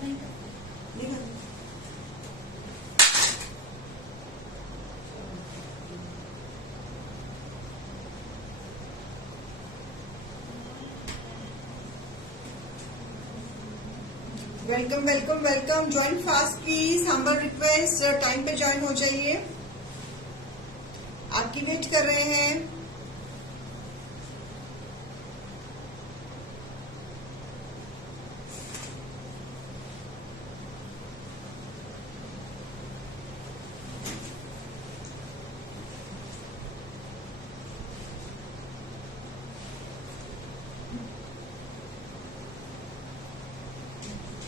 Welcome welcome welcome. Join fast please, humble request, time पे join हो जाइए, आपकी वेट कर रहे हैं।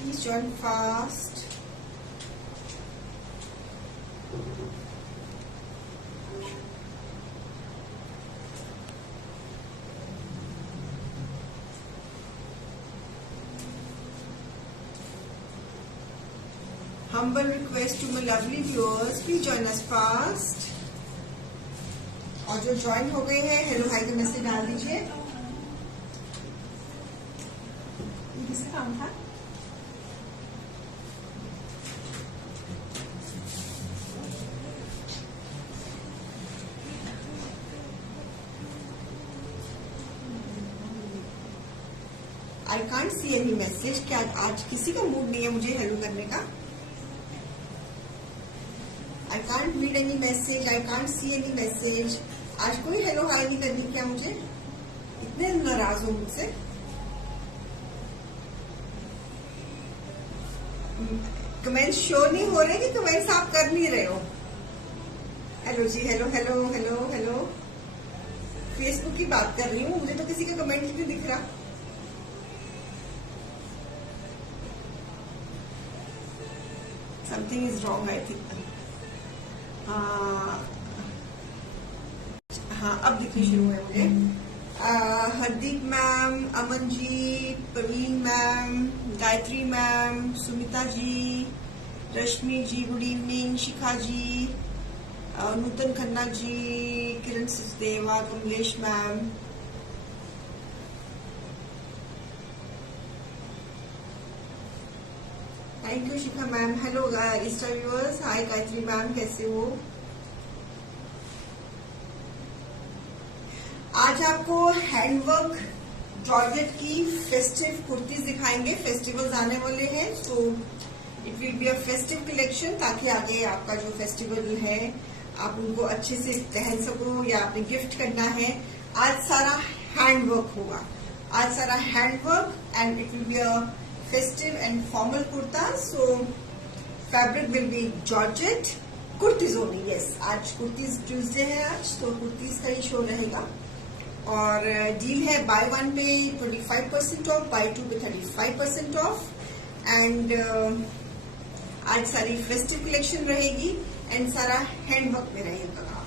Please join fast. Humble request to my lovely viewers, please join us fast. और जो ज्वाइन हो गए हैं, हेलो हाई का मैसेज डाल दीजिए। ये किसका काम था? I can't see any message. क्या आज किसी का मूड नहीं है मुझे हेलो करने का? I can't read any message, I can't see any message. आज कोई हेलो हाई नहीं करनी क्या मुझे? इतने नाराज हो मुझसे। कमेंट्स शो नहीं हो रहे कि कमेंट्स आप कर नहीं रहे हो। हेलो जी, hello hello hello hello. Facebook की बात कर रही हूँ, मुझे तो किसी का कमेंट नहीं दिख रहा। Something is wrong I think. हाँ, अब दिखनी शुरू है मुझे। Hardeep ma'am, Aman ji, Praveen ma'am, Gayatri ma'am, Sumita ji, Rashmi ji, good evening, Shikha ji, Nutan Khanna ji, Kiran Sachdeva, Kamlesh ma'am. Thank you Shikha ma'am. Hello insta viewers, hi Gayatri ma'am, कैसे हो? आज आपको हैंडवर्क जॉर्जेट की फेस्टिव कुर्तीज दिखाएंगे। फेस्टिवल्स आने वाले हैं, so it will be a festive collection, ताकि आगे आपका जो फेस्टिवल है आप उनको अच्छे से पहन सको या आपने गिफ्ट करना है। आज सारा हैंडवर्क होगा, आज सारा handwork and it will be a festive and formal kurta. So fabric will be georgette, kurtis only. Yes, आज कुर्तीज ट्यूसडे है आज, तो कुर्तीज का ही शो रहेगा। और डील है बाय वन पे 25% ऑफ, बाय टू पे 35% ऑफ। एंड आज सारी फेस्टिव कलेक्शन रहेगी एंड सारा हैंडवर्क में रहेगा काम।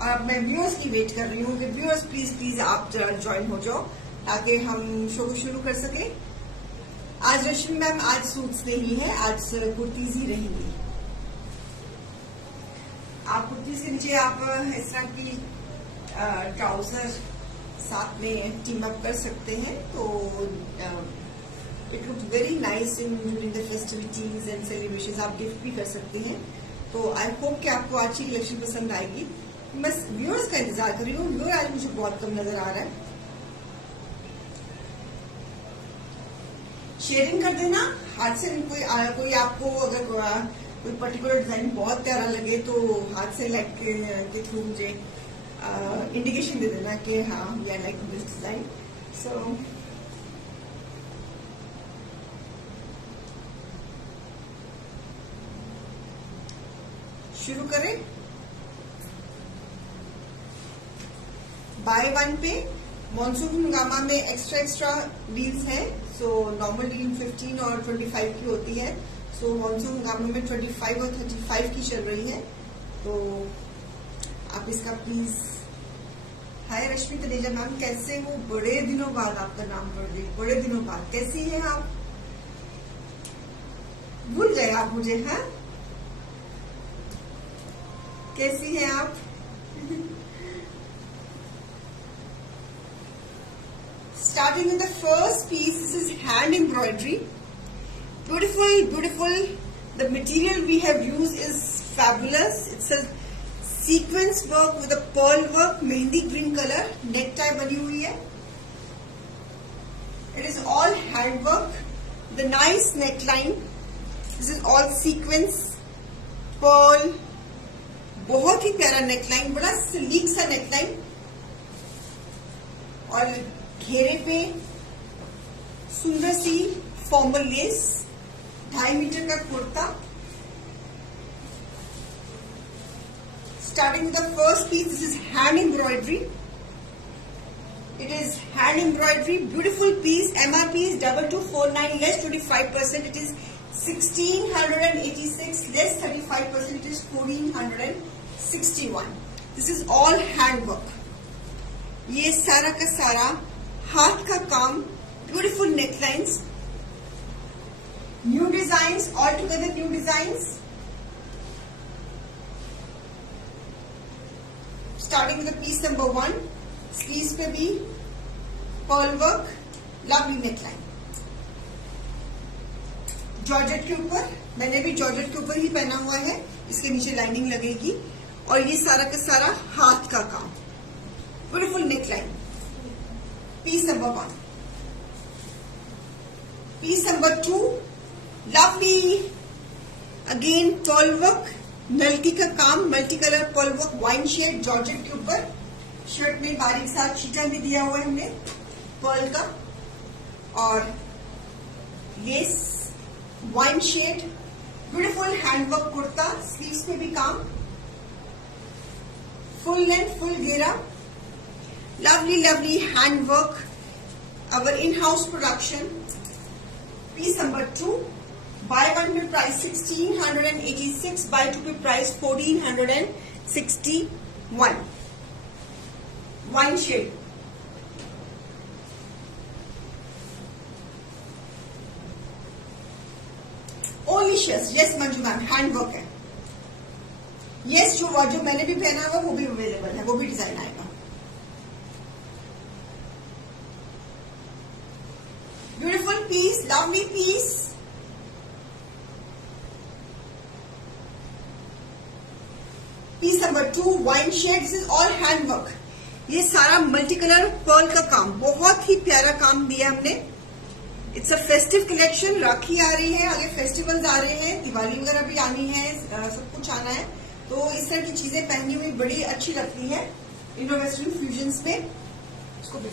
और अब मैं व्यूअर्स की वेट कर रही हूँ कि व्यूअर्स प्लीज प्लीज आप जरा ज्वाइन हो जाओ, ताकि हम शो को शुरू कर सके। आज रश्मि मैम आज सूट्स नहीं है, आज कुर्तीज ही रहेंगी। आप कुर्तीज के नीचे आप इस तरह की ट्राउजर साथ में टीम अप कर सकते हैं, तो it looks very nice in during the festivities and celebrations. आप गिफ्ट भी कर सकते हैं। तो आई होप कि आपको आज की कलेक्शन पसंद आएगी। बस व्यूअर्स का इंतजार कर रही हूँ। व्यूअर आज मुझे बहुत कम नजर आ रहा है। शेयरिंग कर देना हाथ से। कोई आपको अगर कोई पर्टिकुलर डिजाइन बहुत प्यारा लगे तो हाथ से लाइक के थ्रू मुझे इंडिकेशन दे देना कि हाँ वी लाइक दिस डिजाइन। सो शुरू करें। बाय वन पे मॉनसून गामा में एक्स्ट्रा डील्स है। सो नॉर्मल डील 15 और 25 की होती है। सो मॉनसून गामा में 25 और 35 की चल रही है, तो आप इसका please. Hi Rashmi Taneja ma'am, कैसे हो? बड़े दिनों बाद आपका नाम पढ़ रही, बड़े दिनों बाद। कैसी हैं आप? भूल गए आप मुझे? हाँ, कैसी हैं आप? Starting with the first piece, this is hand embroidery Beautiful. The material we have used is fabulous. It's a sequence work with a pearl work, mehndi green color, necktie बनी हुई है. It is all hand work. The nice neckline. This is all sequence, pearl. बहुत ही प्यारा neckline, बड़ा sleek सा neckline. और घेरे पे सुंदर सी फॉर्मल लेस, 2.5 मीटर का kurta. Starting with the first piece, this is hand embroidery. It is hand embroidery, beautiful piece. MRP is 2249, less 25%. It is 1686, less 35%. It is 1461. This is all handwork. ये सारा का सारा हाथ का काम, beautiful necklines, new designs, altogether new designs. Starting with the piece number 1, sleeves पे भी pearl work, lovely neckline. Georgette के ऊपर, मैंने भी जॉर्जेट के ऊपर ही पहना हुआ है, इसके नीचे लाइनिंग लगेगी. और ये सारा का सारा हाथ का काम, beautiful neckline. Piece number 1. Piece number 2, lovely again pearl work, multi का काम, multi colour pearl work, wine shade georgette के ऊपर. शर्ट में बारीक सा चीटा भी दिया हुआ है हमने पर्ल का. और lace, wine shade, beautiful handwork kurta, sleeves पे भी काम, फुल लेंथ, फुल घेरा, lovely handwork, our in-house production. Piece number 2. Buy one पे price 1686, buy two पे price 1461. Wine shade. Olicious. Yes Manju ma'am, handwork है. Yes जो मैंने भी पहना हुआ वो भी अवेलेबल है, वो भी डिजाइन आएगा. Beautiful piece, lovely piece. Piece number 2, wine shade. This is all hand work. ये सारा मल्टी कलर पर्ल का काम, बहुत ही प्यारा काम दिया हमने. It's a festive collection. Rakhi आ रही है, आगे फेस्टिवल्स आ रहे हैं, दिवाली वगैरह भी आनी है, सब कुछ आना है, तो इस तरह की चीजें पहनी हुई बड़ी अच्छी लगती है इंडो वेस्टर्न फ्यूजन्स में. इसको भी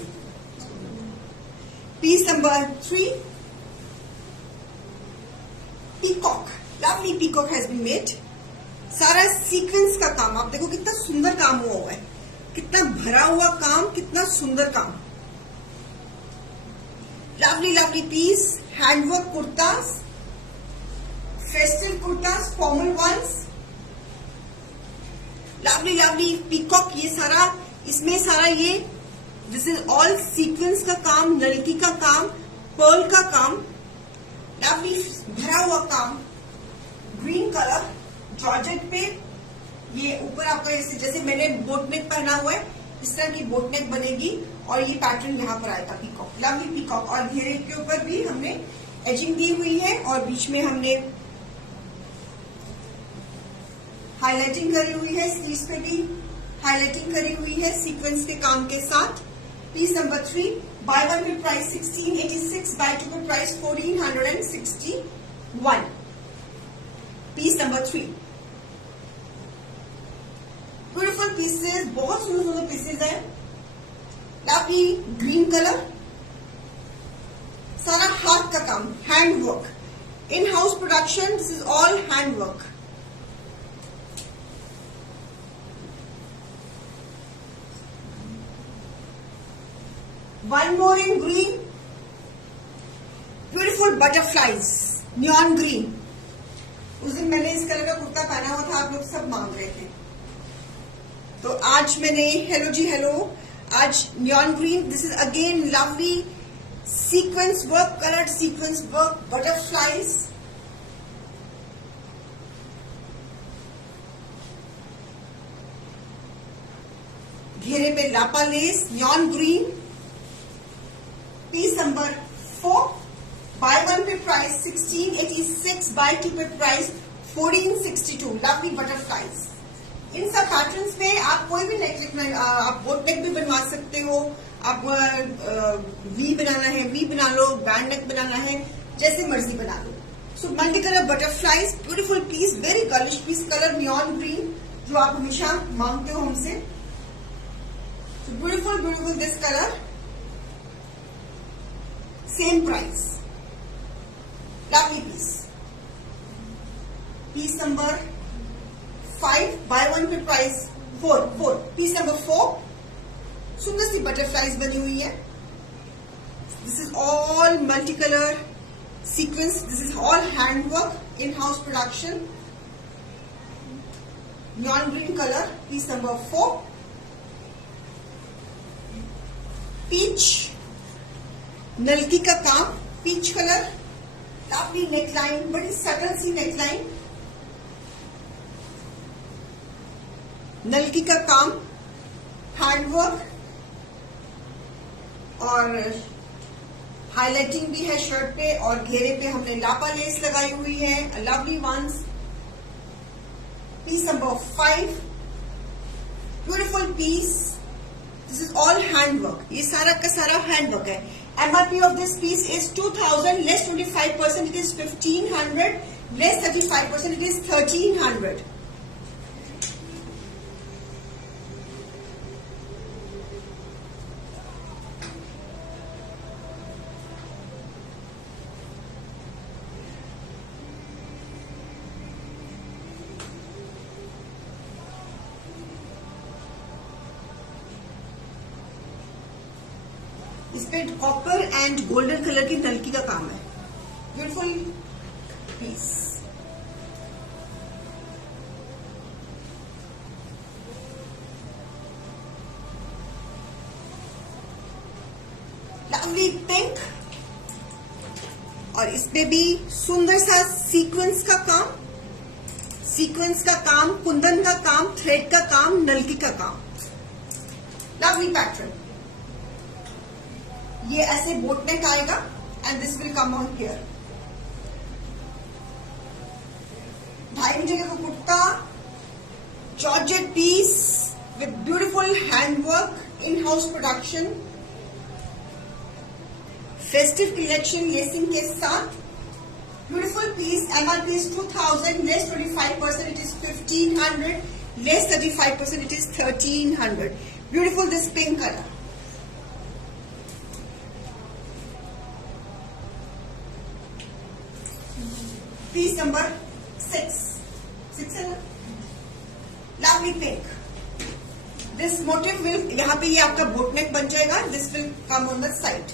piece number 3, peacock. Lovely peacock has been made. सारा सीक्वेंस का काम, आप देखो कितना सुंदर काम हुआ है, कितना भरा हुआ काम, कितना सुंदर काम. Lovely piece, handwork kurtas, festive kurtas, formal ones, lovely peacock. ये सारा, इसमें सारा ये दिस इज ऑल सीक्वेंस का काम, नलकी का काम, पर्ल का काम, लवली भरा हुआ काम, ग्रीन कलर जॉर्जेट पे. ये ऊपर आपका जैसे मैंने बोट नेक पहना हुआ है, इस तरह की बोट नेक बनेगी और ये पैटर्न यहाँ पर आएगा पीकॉक, लवली पीकॉक. और घेरे के ऊपर भी हमने एजिंग दी हुई है और बीच में हमने हाईलाइटिंग करी हुई है, स्लीव्स पे भी हाईलाइटिंग करी हुई है सीक्वेंस के काम के साथ. पीस नंबर 3, बाय वन पे प्राइस 1686, बाय टू पे price 1461. Piece number 3, beautiful pieces, बहुत सुंदर पीसेस है. लवली ग्रीन कलर, सारा हाथ का काम, hand work, in house production. This is all hand work. One more in green, beautiful butterflies, neon green. उस दिन मैंने इस कलर का कुर्ता पहना हुआ था, आप लोग सब मांग रहे थे, तो आज मैंने हेलो जी हेलो, आज neon green. This is again lovely sequence work, colored sequence work, butterflies. घेरे पे लापा lace, neon green. Piece number 4, buy one पे price 1686 by ticket price 1462. Lovely butterflies. इन सब पैटर्न्स में आप कोई भी नेक, आप बोट नेक भी बनवा सकते हो. आप वी बनाना है वी बना लो, बैंड नेक बनाना है, जैसे मर्जी बना लो. So multi colour butterflies, beautiful piece, very girlish piece. Colour neon green जो आप हमेशा मांगते हो हमसे. So beautiful beautiful this colour. Same price. Lovely piece. Piece number 5, buy one पे प्राइस 4. Piece number 4. सुंदर सी बटरफ्लाइज बनी हुई है. This is all multi colour sequence. This is all handwork, in house production. Neon green colour. Piece number 4. Peach, नलकी का काम, peach colour. Lovely neckline, बड़ी subtle सी neckline. नलकी का काम, हैंडवर्क और हाईलाइटिंग भी है शर्ट पे, और घेरे पे हमने लापा लेस लगाई हुई है. Lovely ones. Piece number 5. Beautiful piece. This is all handwork. ये सारा का सारा हैंडवर्क है. MRP of this piece is 2000, less 25%, it is 1500, less 35%, it is 1300. इस पे कॉपर एंड गोल्डन कलर की नलकी का काम है. Beautiful piece. लवली पिंक, और इसमें भी सुंदर सा सीक्वेंस का काम. सीक्वेंस का काम, कुंदन का काम, थ्रेड का काम, नलकी का काम. Lovely pattern. ये ऐसे बोट नेक आएगा and this will come on here. 2.5 metre का kurta, georgette piece with beautiful handwork, in house production, festive collection lacing के साथ. Beautiful piece. MRP is 2000, less 25%, it is 1500, less 35%, it is 1300. Beautiful this pink colour. Piece number 6. है ना. Lovely pink. This motif will, यहां पे ये आपका boat neck बन जाएगा. This will come on the side.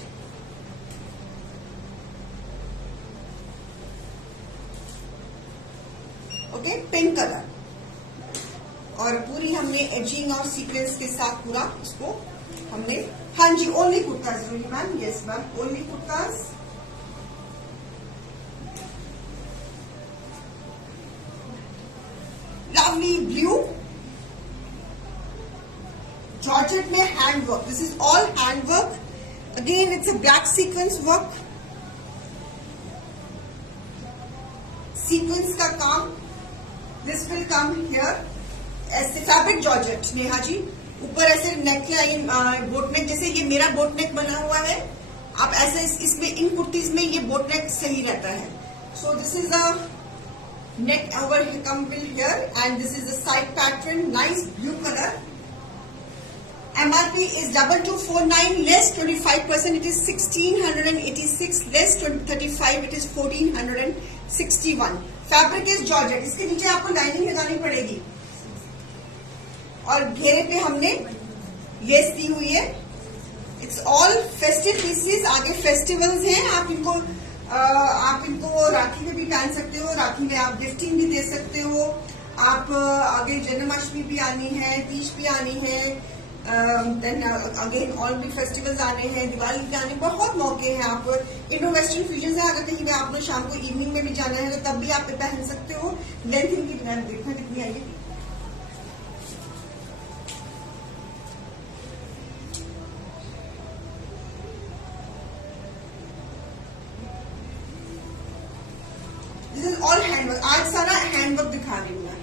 Okay, pink colour. और पूरी हमने एजिंग और सीक्वेंस के साथ पूरा उसको हमने, हाँ जी, ओनली कुर्ता जरूरी ma'am. Yes ma'am, only kurtas. Lovely blue, georgette में handwork. This is all handwork. Again it's a black sequence work. Sequence का काम. This will come here. ऐसे फैब्रिक जॉर्जेट नेहा जी. ऊपर ऐसे नेक लाइन, बोट नेक, जैसे ये मेरा बोट नेक बना हुआ है. आप ऐसे इसमें, इन कुर्तीज में ये बोट नेक सही रहता है. So this is a neck over come will here, and this is the side pattern. Nice blue color. MRP is 2249, less 25%, it is 1686, less 35, it is 1461. Fabric is georgette. इसके नीचे आपको लाइनिंग लगानी पड़ेगी, और घेरे पे हमने लेस दी हुई है. It's all festive pieces. आगे फेस्टिवल्स हैं, आप इनको राखी में भी पहन सकते हो. राखी में आप गिफ्टिंग भी दे सकते हो. आप आगे जन्माष्टमी भी आनी है, तीज भी आनी है, देन अगेन ऑल भी फेस्टिवल्स आने हैं, दिवाली भी आने, बहुत मौके हैं. आप इंडो वेस्टर्न फ्यूजन से अगर कहीं पे आपने शाम को इवनिंग में भी जाना है तो तब भी आप पहन सकते हो. लेंथ इनकी देखना कितनी आएगी. ऑल हैंडवर्क, आज सारा हैंडवर्क दिखा रही हूँ मैं।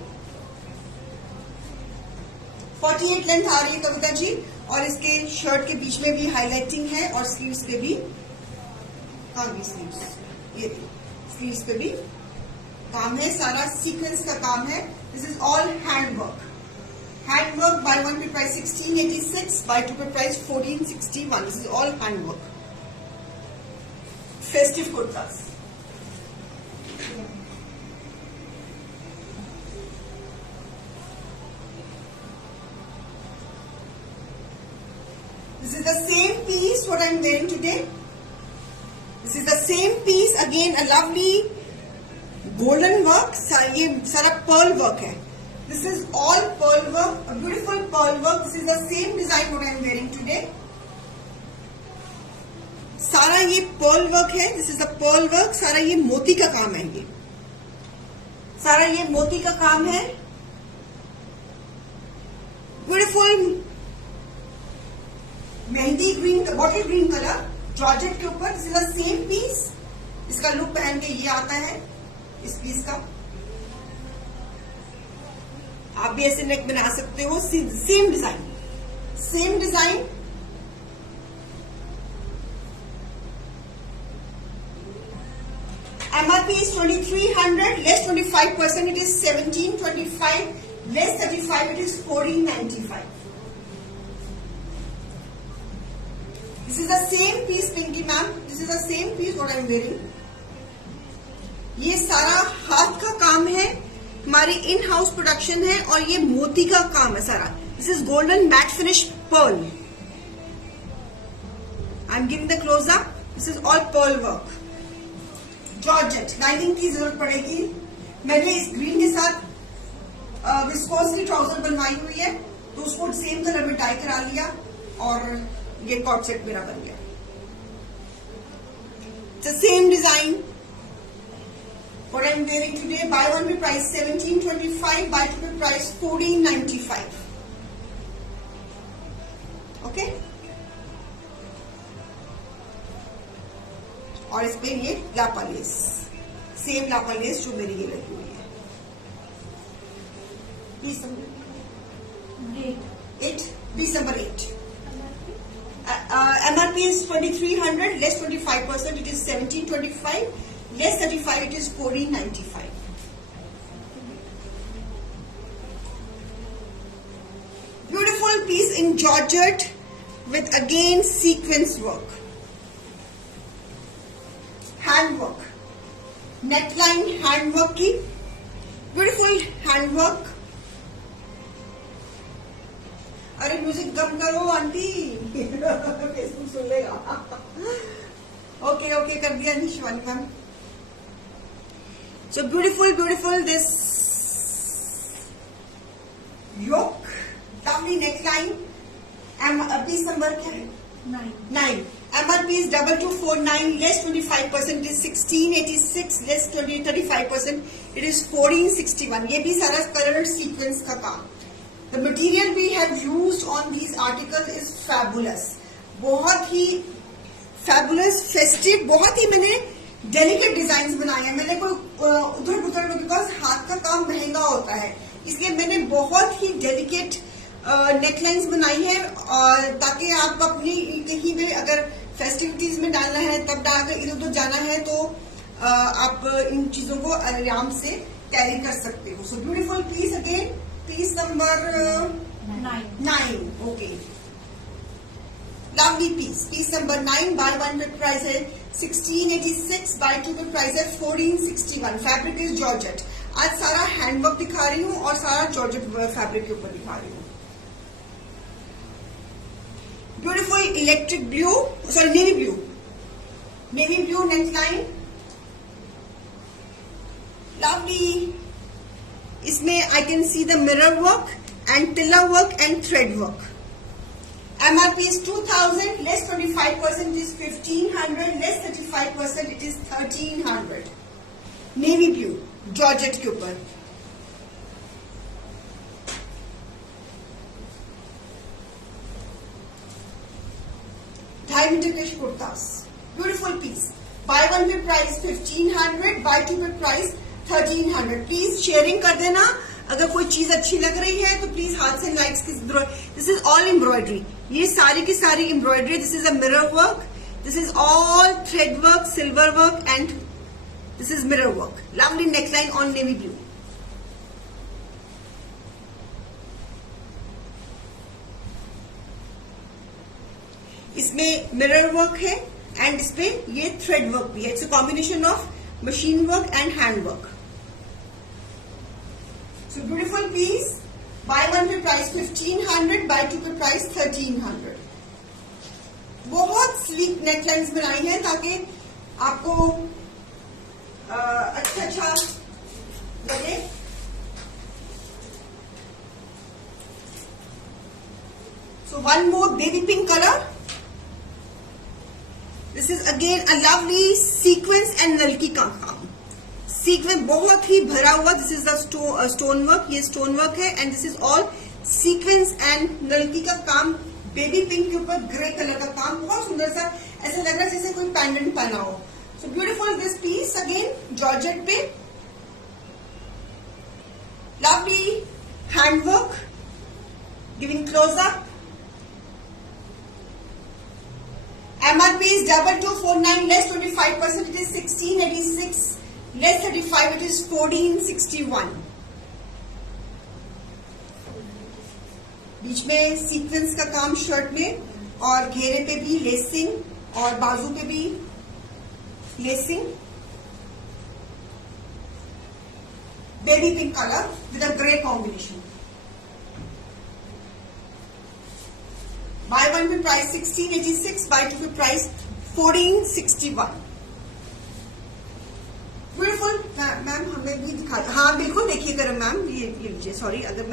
48 लेंथ आ रही है कविता जी, और इसके शर्ट के बीच में भी हाईलाइटिंग है और स्लीव्स पे भी, हाँ भी स्लीव्स, ये स्लीव्स पे भी काम है, सारा सीक्वेंस का काम है। This is all handwork. Handwork buy 1 pay price 1686, buy 2 pay price 1461। This is all handwork. Festive kurtas, this is the same piece what I am wearing today. This is the same piece, again a lovely golden work, ये सारा pearl work है। This is all pearl work, a beautiful pearl work. This is the same design what I am wearing today. सारा ये pearl work है, this is the pearl work, सारा ये मोती का काम है, ये सारा ये मोती का काम है। Beautiful mehndi green, bottle green colour georgette के ऊपर। This is the same piece, इसका लुक पहन के ये आता है इस पीस का। आप भी ऐसे नेक बना सकते हो, same design, same design. MRP is 2300, less 25%, it is 1725, less 35, it is 1495. This is the same piece, Pinky ma'am. This is the same piece what I am wearing. ये सारा हाथ का काम है, हमारी इन हाउस प्रोडक्शन है, और ये मोती का काम है सारा। This is golden matte finish pearl. I am giving the close up. This is all pearl work. Georgette, lining की जरूरत पड़ेगी। मैंने इस ग्रीन के साथ विस्कोसली ट्राउजर बनवाई हुई है, तो उसको सेम कलर में डाई करा लिया और ये कॉट सेट मेरा बन गया। It's the same design what I'm wearing today. Buy one पे price 1725, buy two पे price 1495. Okay? और इस पे ये लापा लेस, सेम लापा लेस जो मेरी ये लगी हुई है। Piece number 8, piece number 8। MRP is 2300, less 25%, it is 1725, less 35, it is 1495. Beautiful piece in georgette with again sequence work. Handwork, neckline handwork की beautiful handwork। अरे म्यूजिक कम करो आंटी, फेसबुक सुन लेगा। ओके ओके कर दिया Nishivani ma'am. So beautiful beautiful this yoke, lovely neckline. Piece number क्या है? 9। MRP is 2249, less 25%, it is 1686, less 35%, it is 1461. ये भी सारा कलर सीक्वेंस का काम। The material we have used on these articles is fabulous, बहुत ही fabulous, festive, बहुत ही मैंने delicate designs बनाए हैं। मैंने कोई उधर उधर बिकॉज हाथ का काम महंगा होता है, इसलिए मैंने बहुत ही delicate नेकलाइंस बनाई है, और ताकि आप अपनी कहीं भी अगर फेस्टिविटीज में डालना है तब डालकर इधर उधर जाना है तो आप इन चीजों को आराम से कैरी कर सकते हो। So beautiful piece, again piece number 9। Okay, lovely piece, piece number 9। Buy one पे प्राइस है 1686, बाय टू पे प्राइस है 1461। Fabric is georgette. आज सारा हैंडवर्क दिखा रही हूँ और सारा जॉर्जेट फैब्रिक के ऊपर दिखा रही हूँ। Beautiful electric blue, sorry navy blue neckline, lovely. इसमें I can see the mirror work and pillar work and thread work. MRP is 2000, less 25% is 1500, less 35% it is 1300। Navy blue georgette के ऊपर। ढाई metre के kurtas, beautiful piece. Buy one पे price 1500, buy two पे price 1300। Please sharing कर देना। अगर कोई चीज अच्छी लग रही है तो प्लीज हाथ से लाइक्स की। दिस इज ऑल एम्ब्रॉयडरी, ये सारी की सारी embroidery. This is a mirror work, this is all thread work, silver work and this is mirror work. Lovely neckline on navy blue. इसमें मिरर वर्क है and इसमें ये thread work भी है। It's a combination of machine work and hand work. So beautiful piece. Buy one पे price 1500, buy two पे price 1300। बहुत sleek necklines बनाई है ताकि आपको अच्छा लगे। So one more baby pink color. This is again a lovely sequence and नलकी का काम। सीक्वेंस बहुत ही भरा हुआ। This is the stone work, ये स्टोन वर्क है and this is all sequence and नलकी का काम। बेबी पिंक के ऊपर ग्रे कलर का काम, बहुत सुंदर सा, ऐसा लग रहा है जैसे कोई पेंडेंट पहना हो। So beautiful this piece again georgette पे। Lovely hand work giving close up. MRP is 2249 less 25%, it is 1686 less 35, it is 1461। बीच में सीक्वेंस का काम शर्ट में और घेरे पे भी लेसिंग और बाजू पे भी lacing. Baby pink colour with a grey combination. Bye one पे प्राइस 1686, बाय टू पे प्राइस 1461। ब्यूटीफुल मैम, हमें भी दिखा। हाँ बिल्कुल, देखिए करो मैम, ये लीजिए। सॉरी अगर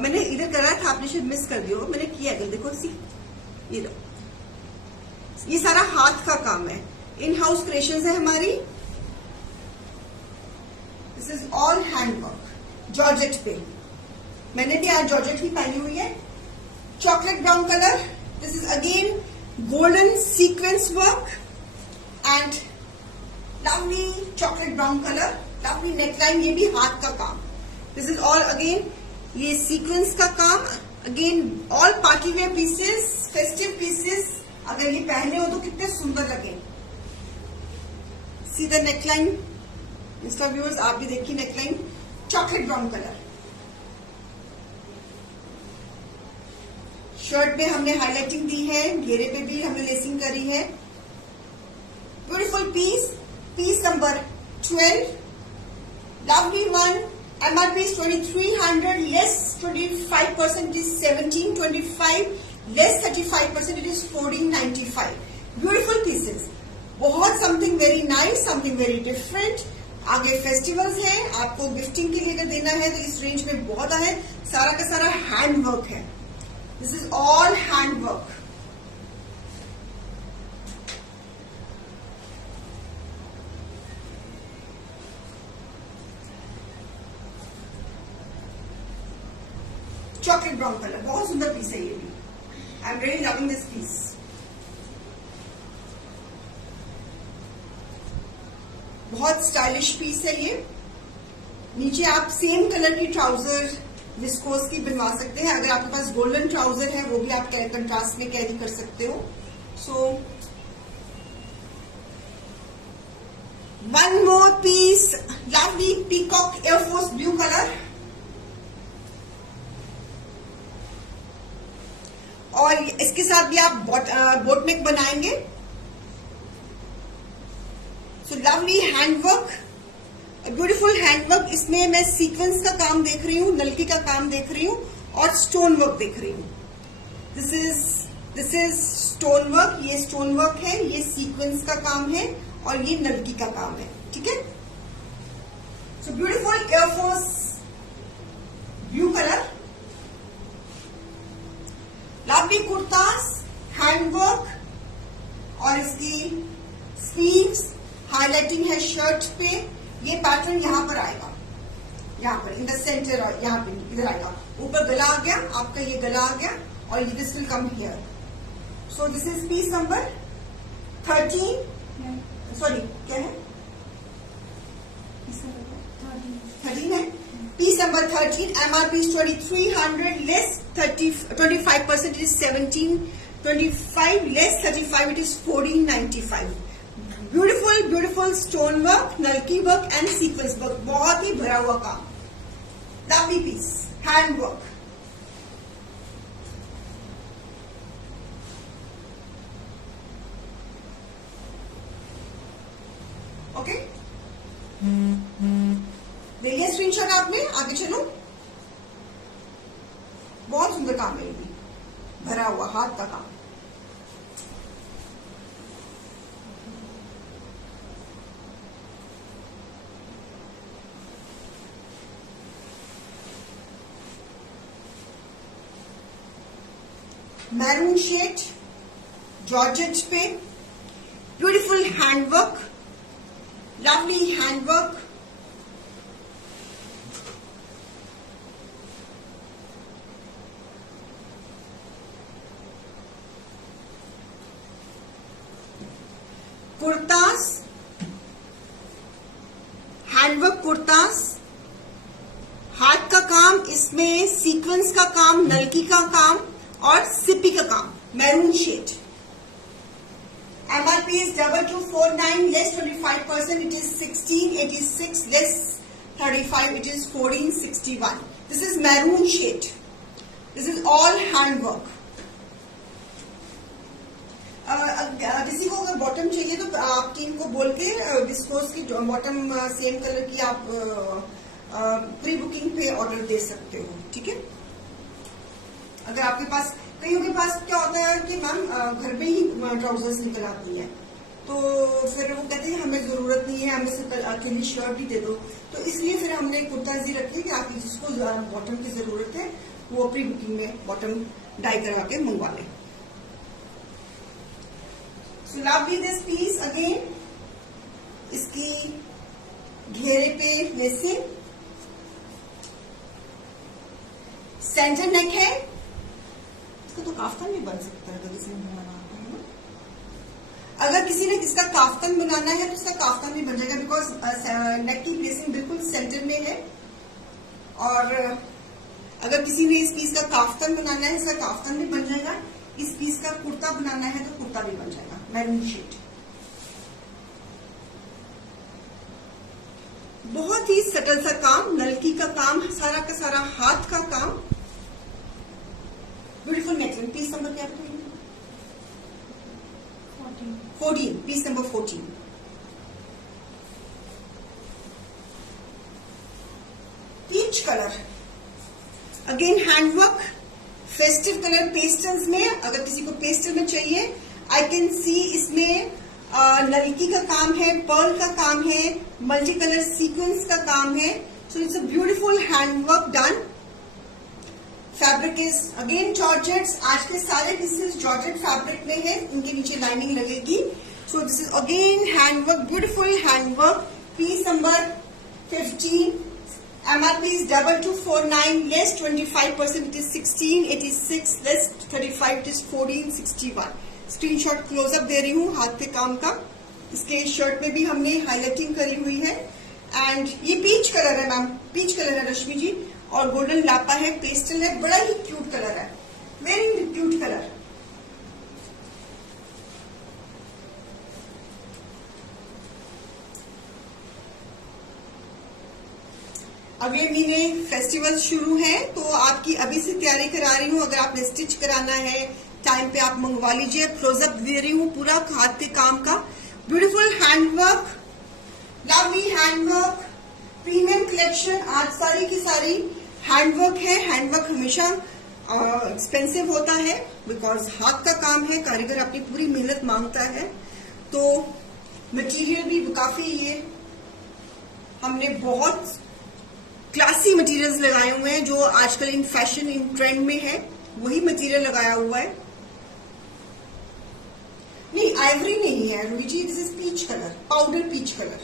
मैंने इधर करा था, आपने शायद मिस कर दिया हो। मैंने किया अगर देखो सी, ये लो, ये सारा हाथ का काम है, इन हाउस क्रिएशंस है हमारी। This is all hand work georgette पे। मैंने भी आज जॉर्जेट ही पहनी हुई है। Chocolate brown colour, this is again golden sequence work and lovely chocolate brown colour, lovely neckline, ये भी हाथ का काम। दिस इज ऑल अगेन ये सीक्वेंस का काम। Again all party wear pieces, festive pieces. अगर ये पहने हो तो कितने सुंदर लगे। See the neckline. Insta viewers आप भी देखिए neckline, chocolate brown colour. Shirt पे हमने हाईलाइटिंग दी है, घेरे पे भी हमने लेसिंग करी है। Beautiful piece, piece number 12, lovely one। MRP is 2300 less 25% is 1725 less 35% it is 1495। beautiful pieces, बहुत something very nice, something very different। आगे फेस्टिवल्स हैं, आपको गिफ्टिंग के लिए अगर देना है तो इस रेंज में बहुत है। सारा का सारा हैंड वर्क है। This is all hand work. Chocolate brown colour, बहुत सुंदर पीस है ये भी। I am really loving this piece. बहुत स्टाइलिश पीस है ये। नीचे आप सेम कलर की ट्राउजर विस्कोस की बनवा सकते हैं। अगर आपके पास गोल्डन ट्राउजर है वो भी आप कंट्रास्ट में कैरी कर सकते हो। So one more piece, lovely peacock air force blue colour. और इसके साथ भी आप बोट नेक बनाएंगे। So lovely handwork, beautiful handwork. इसमें मैं सीक्वेंस का काम देख रही हूँ, नलकी का काम देख रही हूँ और स्टोन वर्क देख रही हूँ। दिस इज स्टोन वर्क, ये स्टोन वर्क है, ये सीक्वेंस का काम है और ये नलकी का काम है। ठीक है। So beautiful air force blue colour, lovely kurtas, handwork और इसकी स्लीव्स, हाईलाइटिंग है शर्ट पे। ये पैटर्न यहाँ पर आएगा, यहाँ पर इन द सेंटर, और यहाँ पे इधर आएगा। ऊपर गला आ गया आपका, ये गला आ गया और ये this will come here. So this is peace number 13। Sorry क्या है? 13 है. Piece number 13, MRP is 2300, less 25% is 1725, less 35 it is 1495. Beautiful stone work, नलकी वर्क एंड सीक्वेंस वर्क, बहुत ही भरा हुआ काम. Lovely piece, hand work. Okay, देखिए स्क्रीनशॉट आपने. आगे चलो. बहुत सुंदर काम है ये भी, भरा हुआ हाथ का काम. मैरून शेड जॉर्जेट पे, beautiful handwork, lovely handwork. Kurtas, handwork kurtas, हाथ का काम, इसमें सीक्वेंस का काम, नलकी का काम और सिप्पी का काम. Maroon shade. MRP is 2249, less 25%, it is 1686, less 35, it is 1461. This is maroon shade. This is all handwork. किसी को अगर बॉटम चाहिए तो आप टीम को बोल के विस्कोस की बॉटम सेम कलर की आप प्री बुकिंग पे ऑर्डर दे सकते हो. ठीक है. अगर आपके पास, कईयों के पास क्या होता है कि मैम घर में ही ट्राउजर्स निकल आती है, तो फिर वो कहते हैं हमें जरूरत नहीं है, हमें सिर्फ अकेली शर्ट ही दे दो. तो इसलिए फिर हमने कुर्ताजी रखी कि आप जिसको बॉटम की जरूरत है वो प्री बुकिंग में बॉटम डाई करा के मंगवा लें. So lovely this piece again. इसकी घेरे पे लेसिंग, सेंटर नेक है. तो काफ्तान भी बन सकता है अगर किसी ने बनाना है. अगर किसी ने इसका काफ्तान बनाना है तो इसका काफ्तान भी बन जाएगा, बिकॉज नेक की प्लेसिंग बिल्कुल सेंटर में है. और अगर किसी ने इस पीस का काफ्तान बनाना है, इसका काफ्तान भी बन जाएगा. इस पीस का कुर्ता बनाना है तो कुर्ता भी बन जाएगा. मैरून शेड, बहुत ही सटल सा काम, नलकी का काम, सारा का सारा हाथ का काम. Beautiful neckline. पीस नंबर क्या बताइए? 14. Piece number 14. Peach colour, again handwork, festive colour pastels में. अगर किसी को पेस्टल में चाहिए, आई कैन सी इसमें नलकी का काम है, पर्ल का काम है, मल्टी कलर सीक्वेंस का काम है. So it's a beautiful handwork done. Fabric is again georgettes. आज के सारे पीसेस जॉर्जेट फैब्रिक में है, इनके नीचे लाइनिंग लगेगी. So this is again handwork, beautiful handwork. Piece number 15. MRP is 2249, less 25%, it is 1686, less 35, it is 1461. Screenshot close up दे रही हूँ हाथ के काम का. इसके शर्ट में भी हमने हाईलाइटिंग करी हुई है. एंड ये पीच कलर है मैम, पीच कलर है रश्मि जी, और गोल्डन लापा है, पेस्टल है, बड़ा ही क्यूट कलर है, वेरी क्यूट कलर. अगले महीने फेस्टिवल शुरू है, तो आपकी अभी से तैयारी करा रही हूँ. अगर आपने स्टिच कराना है टाइम पे आप मंगवा लीजिए. क्लोजअप दे रही हूँ पूरा हाथ के काम का. Beautiful handwork, lovely handwork, premium collection. आज सारी की सारी हैंडवर्क है. हैंडवर्क हमेशा एक्सपेंसिव होता है, बिकॉज हाथ का काम है, कारीगर अपनी पूरी मेहनत मांगता है. तो मटेरियल भी काफी, ये हमने बहुत क्लासी मटेरियल्स लगाए हुए हैं जो आजकल इन फैशन, इन ट्रेंड में है, वही मटेरियल लगाया हुआ है. नहीं, आइवरी नहीं है रूही जी, this is peach colour, powder peach colour.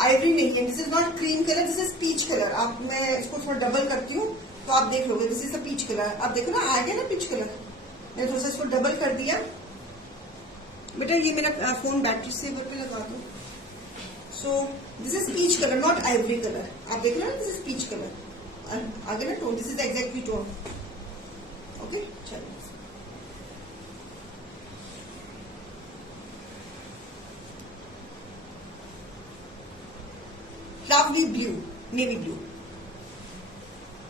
Ivory नहीं है, this is not cream colour, this is peach colour. आप, मैं इसको थोड़ा डबल करती हूँ तो आप देख लोगे. This is the peach colour. आप देखो ना, आ गया ना पीच कलर. मैंने थोड़ा सा इसको डबल कर दिया. बेटा ये मेरा फोन बैटरी सेवर पे लगा दो. So this is peach colour, not ivory colour. आप देख रहे हैं, दिस इज पीच कलर. आगे ना tone, this is exactly tone. Okay, चलिए. लवली ब्लू, नेवी ब्लू,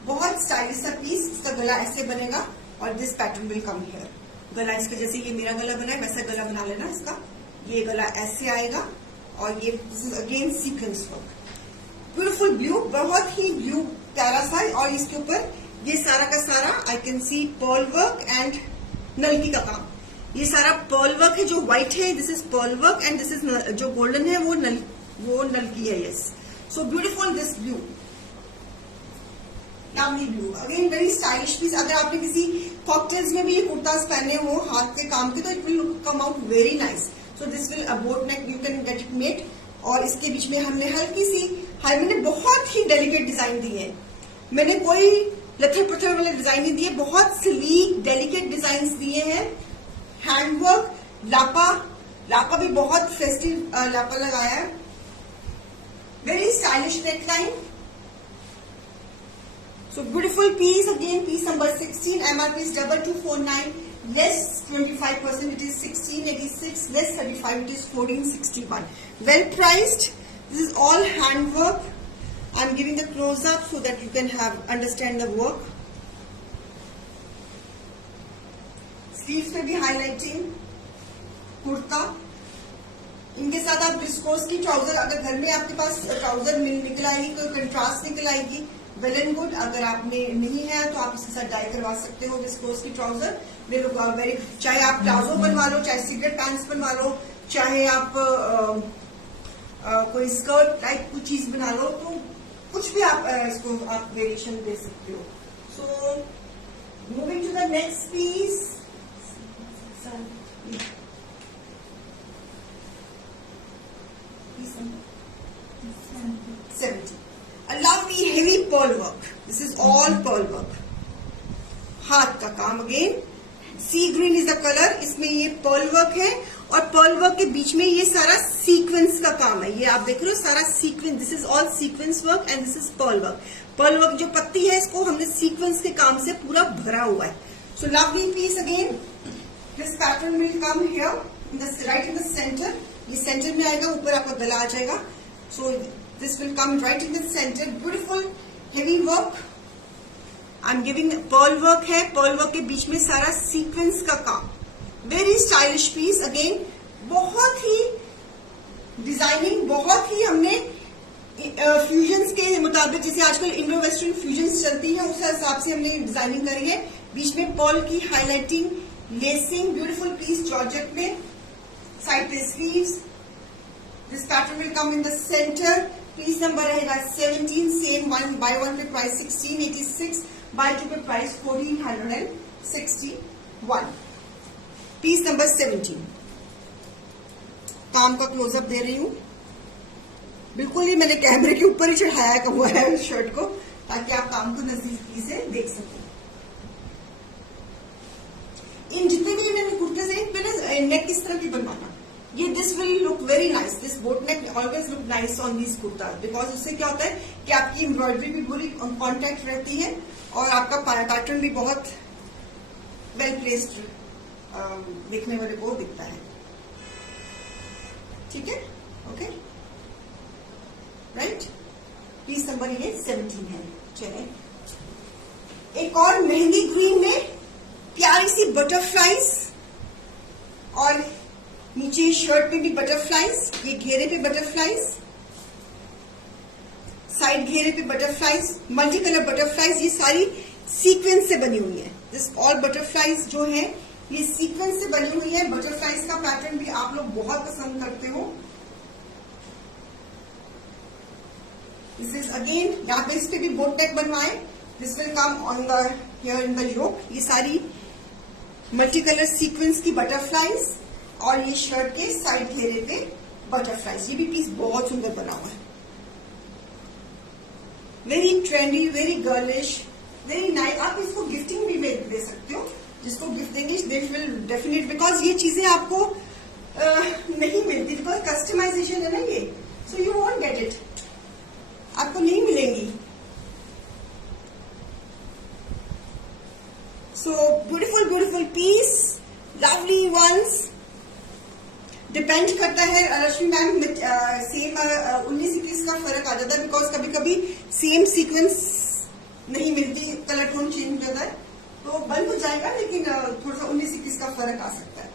बहुत स्टाइलिश सा पीस. इसका गला ऐसे बनेगा और this pattern will come here. गला इसका जैसे ये मेरा गला बना है वैसा गला बना लेना इसका. ये गला ऐसे आएगा और ये this is again sequence work. Beautiful blue, बहुत ही ब्लू प्यारा सा. और इसके ऊपर ये सारा का सारा I can see pearl work and नलकी का काम. ये सारा पर्ल वर्क है जो व्हाइट है, this is pearl work and this is जो गोल्डन है वो नलकी है. Yes, so beautiful this blue, lovely blue. Again very stylish piece. अगर आपने किसी कॉकटेल्स में भी ये कुर्ताज पहने हो हाथ के काम के तो it will come out very nice. So this will boat neck, you can get it made. और इसके बीच में हमने हल्की सी मैंने बहुत ही डेलिकेट डिजाइन दी है. मैंने कोई लथर पत्थर वाले डिजाइन नहीं दिए, बहुत स्लीक डेलिकेट डिजाइन दिए हैं. हैंडवर्क, लापा भी बहुत फेस्टिव लापा लगाया है. Very stylish neckline. So beautiful piece, again piece number 16. MRP is 2249, less 25%, it is 1686, less 35, it is 1461. Well priced. This is all handwork. I'm giving the close up so that you can understand the work. Sleeves पे भी highlighting. Kurta. इनके साथ आप viscous की trouser, अगर घर में आपके पास ट्राउजर निकल आएगी, कोई कंट्रास्ट निकल आएगी, वेल एंड गुड. अगर आपने नहीं है तो आप इसके साथ डाई करवा सकते हो विस्कोस की ट्राउजर. वेरी, चाहे आप प्लाजो बनवा लो, चाहे सिगरेट पैंट्स बनवा लो, चाहे आप कोई स्कर्ट टाइप कुछ चीज बना लो, तो कुछ भी आप इसको आप वेरिएशन दे सकते हो. So moving to the next piece. 70. A lovely heavy pearl work. This is all pearl work. हाथ का काम. Again sea green is the colour. इसमें ये पर्ल वर्क है और पर्ल वर्क के बीच में ये सारा सीक्वेंस का काम है. ये आप देख रहे हो सारा sequence. This is all sequence work and this is pearl work. Pearl work जो पत्ती है इसको हमने सीक्वेंस के काम से पूरा भरा हुआ है. So lovely piece. Again this pattern will come here in the right in the centre. ये सेंटर में आएगा, ऊपर आपका गला आ जाएगा. So this will come right in the centre. Beautiful heavy work. I am giving pearl work है. Pearl work के बीच में सारा सीक्वेंस का काम. Very stylish piece. अगेन बहुत ही डिजाइनिंग, बहुत ही हमने फ्यूजन्स के मुताबिक, जैसे आजकल इंडो वेस्टर्न फ्यूजन्स चलती है उस हिसाब से हमने डिजाइनिंग करी है. बीच में पर्ल की highlighting, lacing. Beautiful piece georgette में. साइड पे sleeves. This pattern will come in the centre. Piece number रहेगा 17. सेम वन बाय वन पे प्राइस 1686, बाय टू पे प्राइस 1461. Piece number 17. काम का क्लोजअप दे रही हूं. बिल्कुल ही मैंने कैमरे के ऊपर ही चढ़ाया हुआ है शर्ट को, ताकि आप काम को नजदीकी से देख सकें. इन जितने भी मैंने कुर्ते से मैंने नेक किस तरह की बनवाना, ये this will look very nice. This boat neck always look nice on these kurta, because उससे क्या होता है कि आपकी एम्ब्रॉयडरी भी पूरी कॉन्टैक्ट रहती है और आपका पैटर्न भी बहुत वेल प्लेस्ड देखने वाले को दिखता है. ठीक है, ओके, राइट. पीस नंबर ये 17 है. चलिए एक और मेहंदी ग्रीन में प्यारी सी बटरफ्लाईज, और नीचे शर्ट पे भी बटरफ्लाईज, ये घेरे पे बटरफ्लाईज, साइड घेरे पे बटरफ्लाईज, मल्टी कलर बटरफ्लाईज. ये सारी सीक्वेंस से बनी हुई है. दिस ऑल बटरफ्लाईज जो है ये सीक्वेंस से बनी हुई है. बटरफ्लाईज का पैटर्न भी आप लोग बहुत पसंद करते हो. दिस इज अगेन, यहाँ पे इस पे भी बोट नेक बनवाए. This will come on the here in the yoke. ये सारी मल्टी कलर सीक्वेंस की बटरफ्लाईज और ये शर्ट के साइड घेरे पे बटरफ्लाईज. ये भी पीस बहुत सुंदर बना हुआ है. Very trendy, very girlish, very nice. आप इसको गिफ्टिंग भी दे सकते हो. जिसको गिफ्ट देंगे दे विल डेफिनेट, बिकॉज ये चीजें आपको नहीं मिलती, बिकॉज कस्टमाइजेशन है ना ये. So you want get it, आपको नहीं मिलेंगी. So beautiful, beautiful piece, lovely ones. Depend करता है रश्मि मैम, सेम 19-20 का फर्क आ जाता है, बिकॉज कभी कभी सेम सीक्वेंस नहीं मिलती, कलर टोन चेंज हो जाता है, तो बंद हो जाएगा, लेकिन थोड़ा सा 19-21 का फर्क आ सकता है.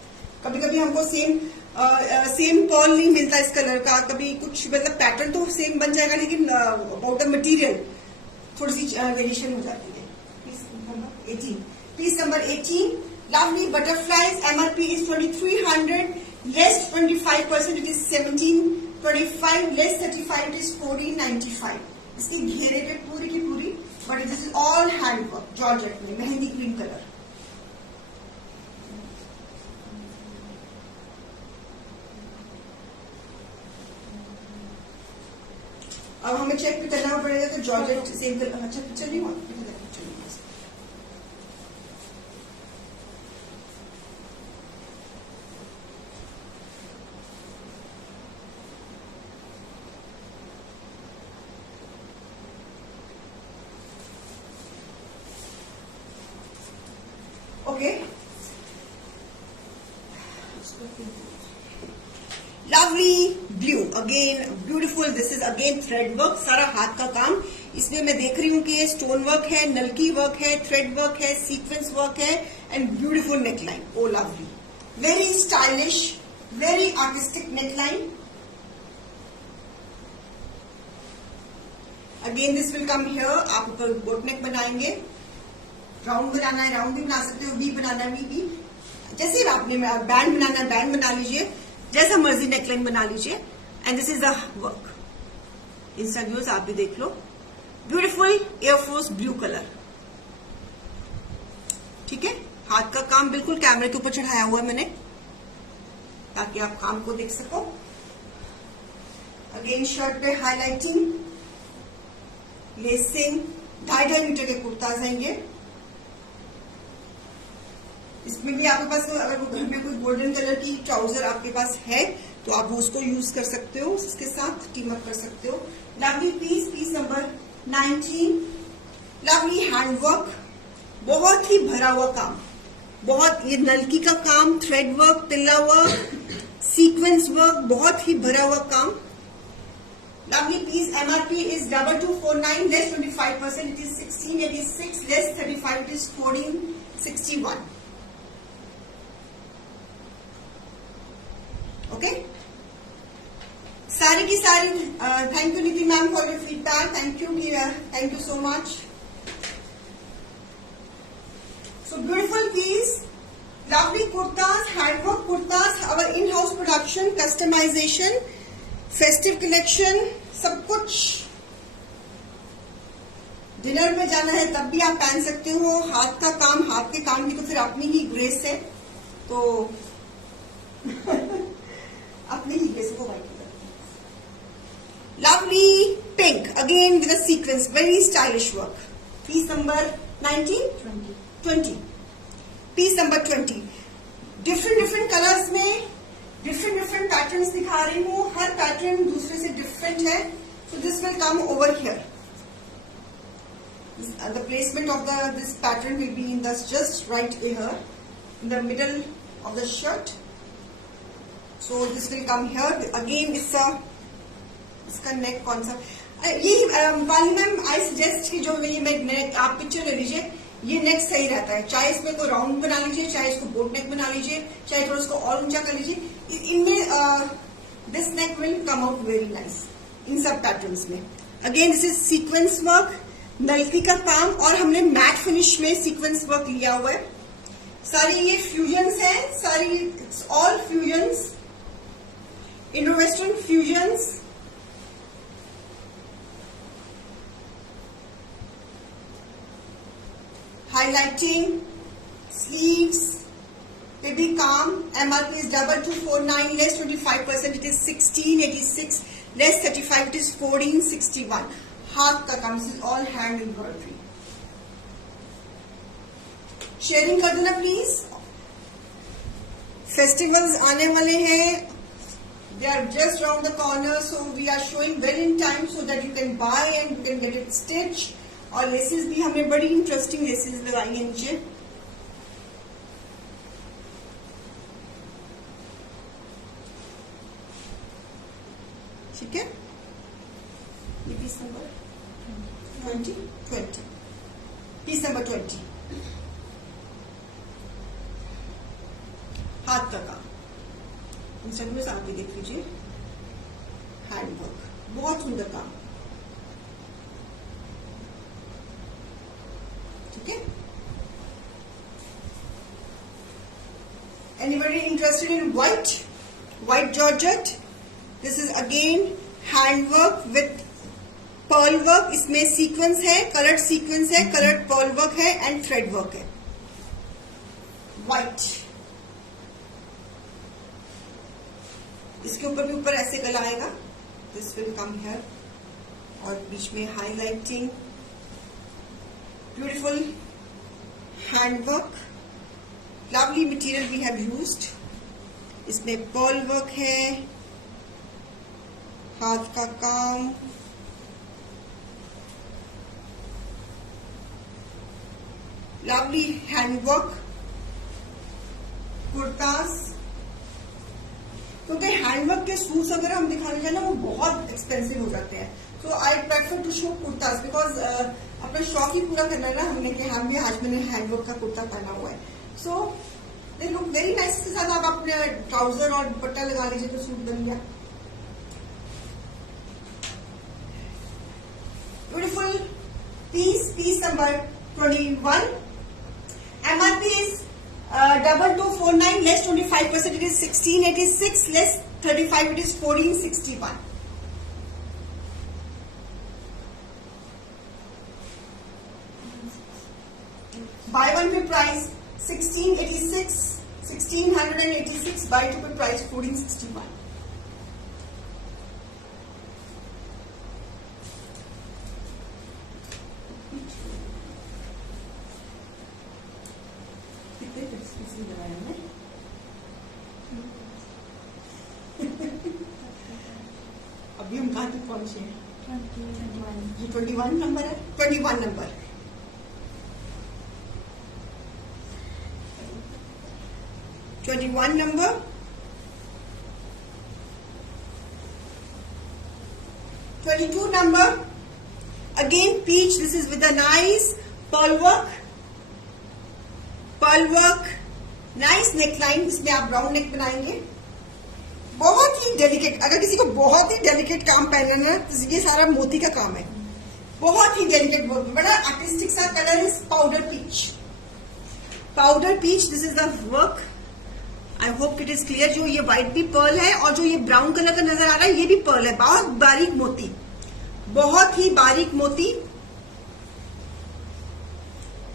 कभी कभी हमको सेम पर्ल नहीं मिलता इस कलर का, कभी कुछ मतलब पैटर्न तो सेम बन जाएगा, लेकिन अबाउट द मटीरियल थोड़ी सी वेरिएशन हो जाती है. Piece number 18, lovely butterflies. MRP is 2300, less 25%, it is 1725, less 35, it is 1495. इसकी घेरे पे पूरी की पूरी, but this is all hand work, georgette में, मेहंदी ग्रीन कलर. अब हमें चेक भी करना पड़ेगा तो जॉर्जेट सेम कलर. अच्छा पिक्चर नहीं हुआ. Okay. Lovely blue, again beautiful. This is again thread work, सारा हाथ का काम. इसमें मैं देख रही हूँ कि ये स्टोन वर्क है, नलकी वर्क है, थ्रेड वर्क है, सीक्वेंस वर्क है, and beautiful neckline. Oh lovely, very stylish, very artistic neckline. Again this will come here. आप ऊपर बोट नेक बनाएंगे, राउंड बनाना है राउंड भी बना सकते हो, वी बनाना है वी, जैसे आपने बैंड बनाना है बैंड बना लीजिए, जैसा मर्जी नेकलाइन बना लीजिए. And this is the work. Insta views आप भी देख लो. Beautiful air force blue colour. ठीक है, हाथ का काम बिल्कुल कैमरे के ऊपर चढ़ाया हुआ है मैंने, ताकि आप काम को देख सको. अगेन शर्ट पे हाईलाइटिंग, लेसिंग, 2.5 मीटर के कुर्ताज आएंगे. इसमें भी आपके पास अगर वो घर में कोई गोल्डन कलर की ट्राउजर आपके पास है तो आप उसको यूज कर सकते हो, उसके साथ टीम अप कर सकते हो. Lovely piece, piece number 19. Lovely handwork, बहुत ही भरा हुआ काम, बहुत, ये नलकी का काम, थ्रेड वर्क, तिल्ला वर्क, सीक्वेंस वर्क, बहुत ही भरा हुआ काम. Lovely piece. MRP is 2249, less 25%, it is 1686, less 35, it is 1461. ओके, सारी की सारी. Thank you Niti ma'am for your feedback. Thank you so much. So beautiful piece, lovely kurtas, handwork kurtas, our in house production, customisation, festive collection, सब कुछ. Dinner में जाना है तब भी आप पहन सकते हो. हाथ का काम, हाथ के काम की तो फिर अपनी ही ग्रेस है, तो अपने ही ग्रेस को वाइट कर. Lovely pink, again with sequins, very stylish work. Piece number 19, 20. Piece number 20. Different colours में डिफरेंट पैटर्न्स दिखा रही हूँ. हर पैटर्न दूसरे से डिफरेंट है. So this will come over here. The placement of this pattern will be in the just right here, in the middle of the shirt. So this will come here. Again, इसका नेक कौन सा, ये वाली ma'am I suggest कि जो ये नेक आप picture ले लीजिए, ये नेक सही रहता है. चाहे इसमें को राउंड बना लीजिए, चाहे इसको बोट नेक बना लीजिए, चाहे थोड़ा इसको और ऊंचा कर लीजिए. इनमें this neck will come out very nice in सब पैटर्न्स में. Again this is sequence work, नलकी का काम, और हमने मैट फिनिश में सीक्वेंस वर्क लिया हुआ है. सारी ये फ्यूजन्स है, सारी all fusions, Indo western fusions. Highlighting, sleeves, baby calm. MRP is 2249, less 25%, it is 1686, less 35, it is 1461. हाथ का काम, this is all hand embroidery. Sharing कर देना प्लीज. फेस्टिवल्स आने वाले हैं, They are just around the corner, so we are showing well in time so that you can buy and you can get it stitched. और laces भी हमने बड़ी interesting laces लगाई हैं नीचे. ठीक है. ये पीस नंबर 20. Piece number 20. हाथ का काम. इंस्टेंट में आगे देख लीजिए. हैंडवर्क, बहुत सुंदर काम. ठीक है. Anybody interested in white georgette? This is again handwork with pearl work. इसमें सीक्वेंस है, कलर्ड सीक्वेंस है, कलर्ड पर्ल वर्क है एंड थ्रेड वर्क है. व्हाइट. इसके ऊपर भी ऊपर ऐसे गला आएगा. This will come here. और बीच में highlighting. Beautiful handwork. Lovely material we have used. इसमें पर्ल वर्क है, हाथ का काम. Lovely handwork kurtas. क्योंकि हैंडवर्क के सूट्स अगर हम दिखाने जाए ना वो बहुत एक्सपेंसिव हो जाते हैं. तो I prefer to show kurtas because अपना शौक ही पूरा करना है ना हमने कि हम भी आज मैंने हैंडवर्क का कुर्ता पहना हुआ है. सो दे लुक वेरी नाइस. के साथ आप अपने ट्राउजर और दुपट्टा लगा लीजिए तो सूट बन गया. Beautiful piece number 21. MRP is 2249 less 25%. It is 1686 less 35. It is 1461. Buy one पे price 1686, 1686. Buy two पे price 1461. अभी हम कहाँ तक पहुंचे हैं? 21. ये 21 नंबर है. 21 number. number. 22 number. Again peach. This is with a nice pearl work. Nice neckline. इसमें आप राउंड नेक बनाएंगे. बहुत ही डेलिकेट. अगर किसी को बहुत ही डेलिकेट काम पहनना है तो ये सारा मोती का काम है. बहुत ही डेलिकेट वर्क. बड़ा आर्टिस्टिक सा colour is powder peach. This is the work. I hope it is clear. जो ये व्हाइट भी पर्ल है और जो ये ब्राउन कलर का नजर आ रहा है ये भी पर्ल है. बहुत बारीक मोती, बहुत ही बारीक मोती.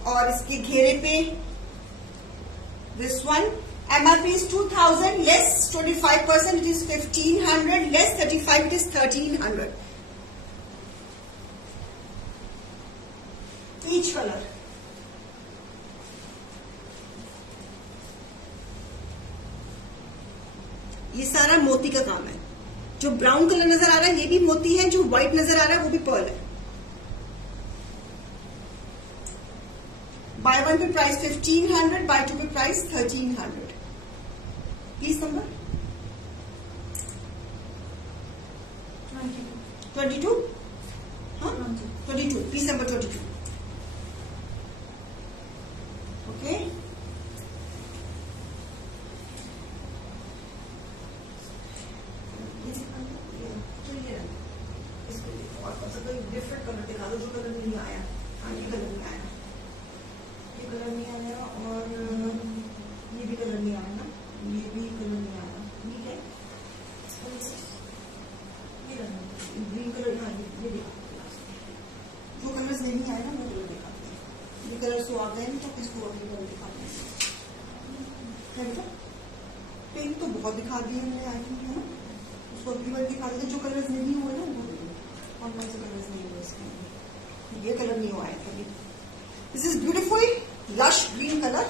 और इसके घेरे पे this one MRP is 2000 less 25%. It is 1500 less 35. It is 1300. Peach color. ये सारा मोती का काम है. जो ब्राउन कलर नजर आ रहा है ये भी मोती है. जो व्हाइट नजर आ रहा है वो भी पर्ल है. Buy one पे प्राइस 1500, buy two पे प्राइस 1300. Piece number 22. हाँ 22. Piece number 22. Okay. Different colour दिखा दो. जो कलर नहीं आया. हाँ ये कलर नहीं आया. ये कलर नहीं आया और ये भी कलर नहीं आया ना. ये भी कलर नहीं आया. ठीक है. ये ग्रीन कलर. हाँ ये दिखा. जो कलर्स नहीं आए ना वो कलर दिखाते हैं. ये कलर तो आ गए तो किसको अगले कलर दिखाते हैं. पिंक तो बहुत दिखा दिए हमने. आई थिंक है ना. उसको अगली बार दिखा देते. जो कलर्स नहीं हुए ना वो और कौन से कलर्स नहीं हुए इसमें. ये कलर नहीं हुआ है कभी. This is beautiful lush green color.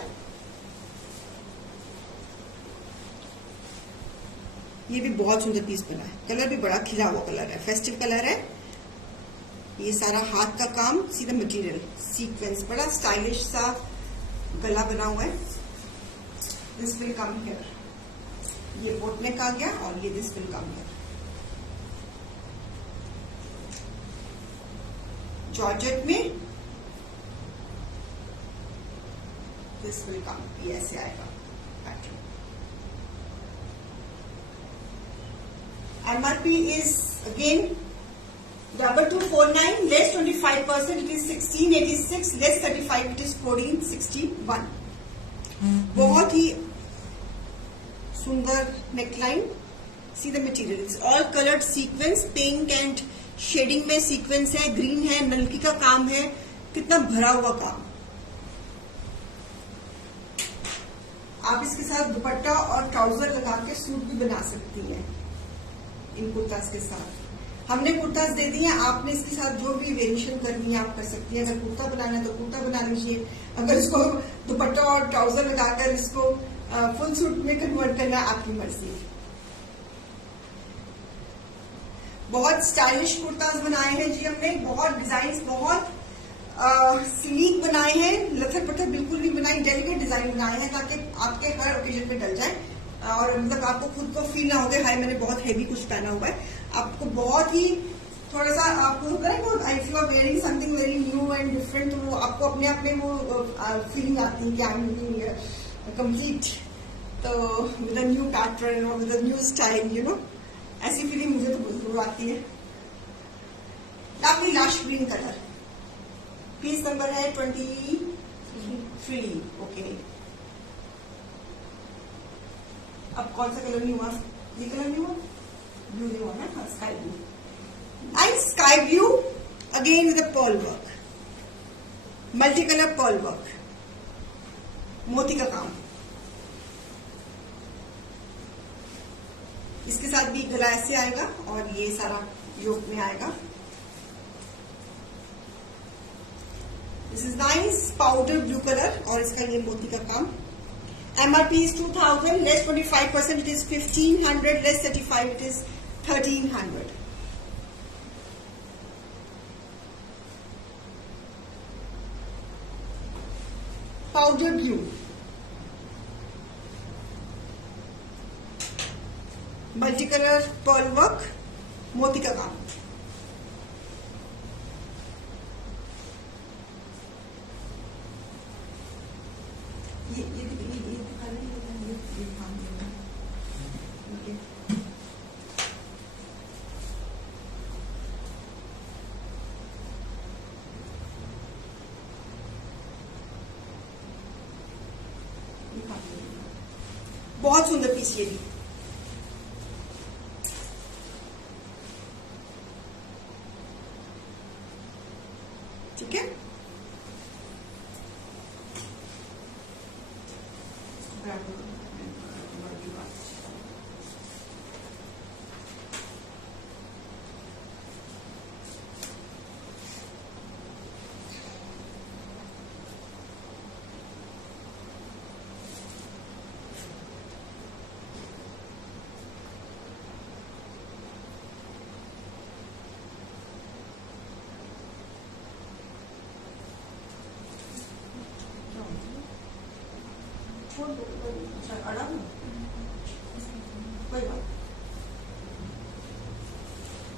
ये भी बहुत सुंदर पीस बना है, कलर भी बड़ा खिला हुआ कलर है, फेस्टिव कलर है। ये सारा हाथ का काम, सी द मटेरियल, सीक्वेंस, बड़ा स्टाइलिश सा गला बना हुआ है। दिस विल कम हियर, ये बोट नेक आ गया और ये this will come here. Georgette में दिस विल कम, ये ऐसे आएगा pattern. MRP is again 2249, less 25%, it is 1686, less 35, it is 1461। बहुत ही सुंदर neckline, see the material, it's all coloured sequins, pink and shading में सीक्वेंस है, ग्रीन है, नलकी का काम है, कितना भरा हुआ काम। आप इसके साथ दुपट्टा और ट्राउजर लगा के सूट भी बना सकती हैं इन कुर्तास के साथ। हमने कुर्तास दे दिए, आपने इसके साथ जो भी वेरिएशन करनी है आप कर सकती हैं। अगर कुर्ता बनाना है तो कुर्ता बना लीजिए, अगर इसको दुपट्टा और ट्राउजर लगाकर इसको फुल सूट में कन्वर्ट करना है, आपकी मर्जी। बहुत स्टाइलिश कुर्तास बनाए हैं जी हमने, बहुत डिजाइन, बहुत स्लीक बनाए हैं, लथर पथर बिल्कुल भी बनाई, डेलिकेट डिजाइन बनाए हैं ताकि आपके हर ओकेजन में डल जाए और मतलब आपको खुद को फील ना हो गया हाय मैंने बहुत हैवी कुछ पहना हुआ है। आपको बहुत ही थोड़ा सा आपको होता है वो, if you are wearing something very new and different, तो वो आपको अपने आप में वो फीलिंग आती है कि आई एम लुकिंग कंप्लीट, तो विद अ न्यू पैटर्न और with a new style, you know, ऐसी फीलिंग मुझे तो जरूर आती है। लवली लाश ग्रीन कलर, पीस नंबर है 23, ओके। अब कौन सा कलर नहीं हुआ, ये कलर नहीं हुआ, ब्लू नहीं हुआ ना, sky blue, nice sky blue, again with pearl work, multi colour pearl work, मोती का काम। इसके साथ भी गला ऐसे आएगा और ये सारा योक में आएगा। This is nice powder blue colour और इसका ये मोती का काम। MRP is 2000, less 25%, it is 1500, less 35, it is 1300। Powder blue, multicolor pearl work, मोती का काम। बहुत सुंदर पीस ये भी, ठीक है।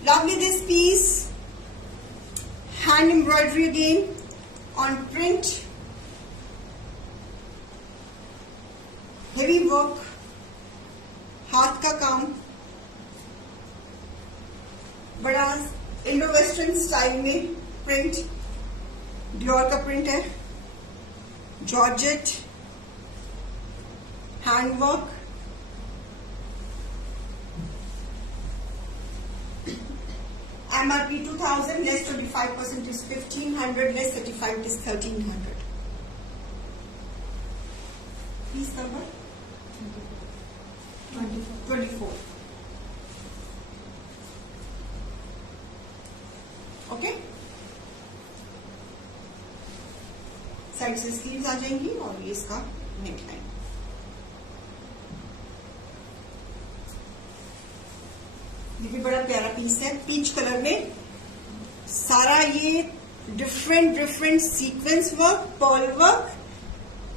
Lovely this piece, hand embroidery again on print, heavy work, हाथ का काम, बड़ा इंडो वेस्टर्न स्टाइल में प्रिंट, डियोर का प्रिंट है, georgette, hand work, MRP 2000, less 25% is 1500, less 35 is 1300. Piece number 24. Okay. Side से स्लीव्स आ जाएंगी और ये इसका नेक लाइन। पीस है, पीच कलर में। सारा ये different sequence work, pearl work,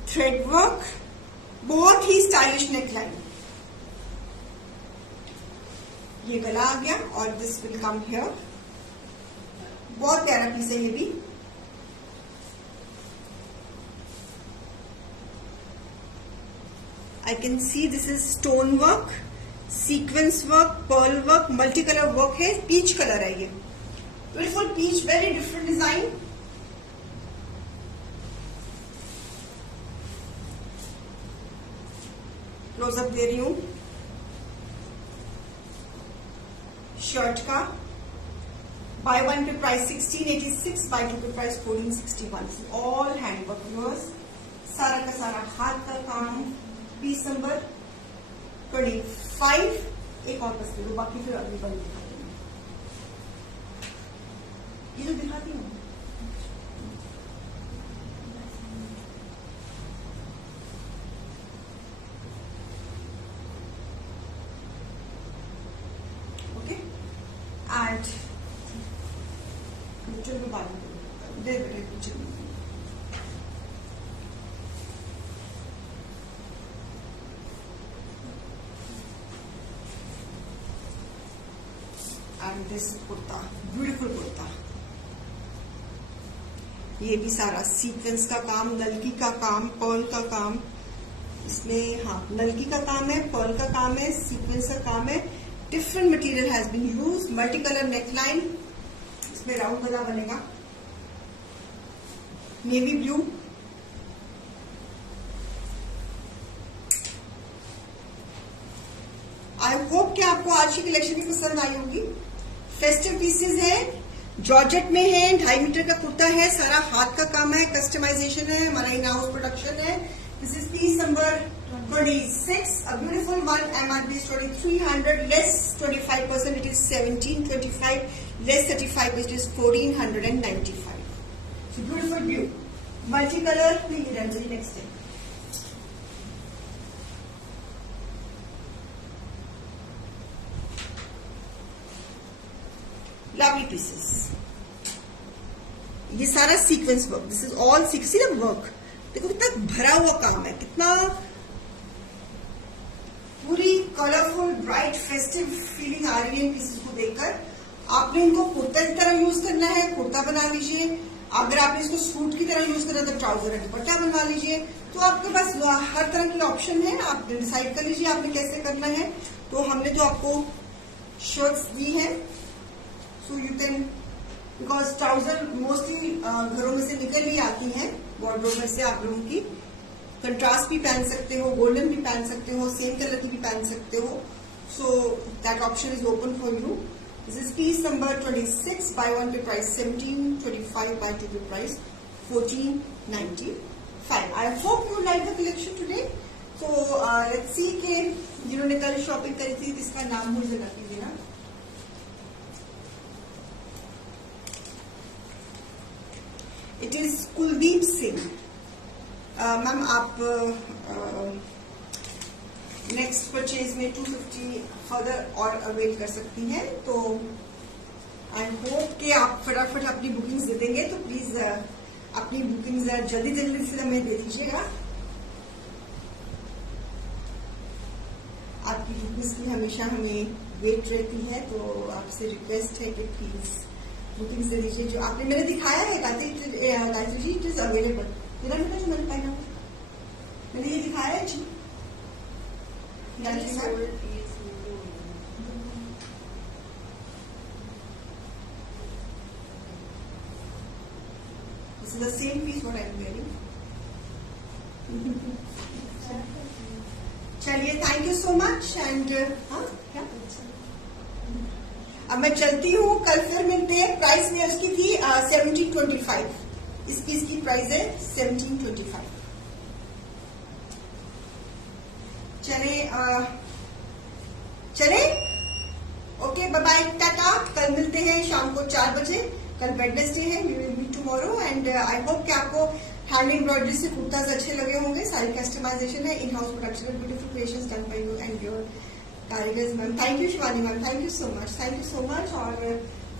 thread work, बहुत ही स्टाइलिश नेकलाइन। ये गला आ गया और दिस विल कम हियर। बहुत प्यारा पीस है ये भी। I can see this is stone work, sequence work, pearl work, multicolor work है, peach color है ये। Beautiful peach, very different design। Close up दे रही हूं शर्ट का। बाय वन पे प्राइस 1686, बाय टू पे प्राइस 1461। ऑल हैंडवर्क व्यूअर्स, सारा का सारा हाथ का काम। Piece number 25। एक और बस दे दो, बाकी फिर अगली बार दिखाती हूँ। ये जो दिखाती हूँ ओके। एंड चलो बाद में दे बेटे। And this kurta, beautiful kurta. ये भी सारा सीक्वेंस का काम, नलकी का काम, पर्ल का काम इसमें। हाँ, नलकी का काम है, पर्ल का काम है, सीक्वेंस का काम है। Different material has been use. Multi colour neckline, इसमें राउंड गला बनेगा, नेवी ब्लू। आई होप कि आपको आज की कलेक्शन भी पसंद आई होगी। फेस्टिव पीसेस है, जॉर्जेट में है, 2.5 मीटर का कुर्ता है, सारा हाथ का काम है, कस्टमाइजेशन है, हमारा इन हाउस प्रोडक्शन है। This is peace number 26, a beautiful one। MRP is 2300, less 25%, it is 1725, less 35, it is 1495। So beautiful blue, multicolor। next day। Lovely pieces, ये सारा sequence work. This is all sequence work. देखो कितना भरा हुआ काम है, कितना पूरी कलरफुल ब्राइट फेस्टिव फीलिंग आ रही है पीसेस को देखकर। आपने इनको कुर्ता की तरह यूज करना है, कुर्ता बना लीजिए। अगर आपने इसको सूट की तरह यूज करना है तो ट्राउजर एंड दुपट्टा बनवा लीजिए। तो आपके पास हर तरह की ऑप्शन है, आप डिसाइड कर लीजिए आपने कैसे करना है। तो हमने तो आपको शर्ट्स दी है, so you can, because trouser mostly घरों में से निकल ही आती हैं, वार्डरोब में से आप लोगों की। कंट्रास्ट भी पहन सकते हो, गोल्डन भी पहन सकते हो, सेम कलर की भी पहन सकते हो। So that option is open for you. This is peace number 26, bye one पे प्राइस 1725, बाय टू पे price 1495। I hope you like the collection today. तो लेट्स सी के जिन्होंने कल शॉपिंग करी थी, इसका नाम मुझे लगा कीजिए ना। It is Kuldeep Singh. Ma'am आप नेक्स्ट परचेज में 250 फर्दर और अवेल कर सकती हैं। तो आई होप कि आप फटाफट अपनी बुकिंग्स दे देंगे। तो प्लीज अपनी बुकिंग्स जल्दी से हमें दे दीजिएगा। आपकी बुकिंग्स की हमेशा हमें वेट रहती है, तो आपसे रिक्वेस्ट है कि प्लीज बुकिंग्स दे दीजिए। जो आपने मैंने दिखाया है Gayatri ji, it is available. जो मैंने पहना हुआ मैंने ये दिखाया है जी। This is the same piece what I am wearing. चलिए, thank you so much. And हाँ क्या, अब मैं चलती हूँ, कल फिर मिलते हैं। प्राइस में उसकी थी 1725, इस पीस की प्राइस है 1725। चले ओके, बाय बाय, टाटा। कल मिलते हैं शाम को 4 बजे। कल वेडनेसडे है, we will meet tomorrow. And I hope कि आपको हैंड एम्ब्रॉयडरी से कुर्ताज अच्छे लगे होंगे। सारी कस्टमाइजेशन है, in house production, beautiful creations done by you and your कारीगर्स ma'am, thank you Shivani ma'am, thank you so much. और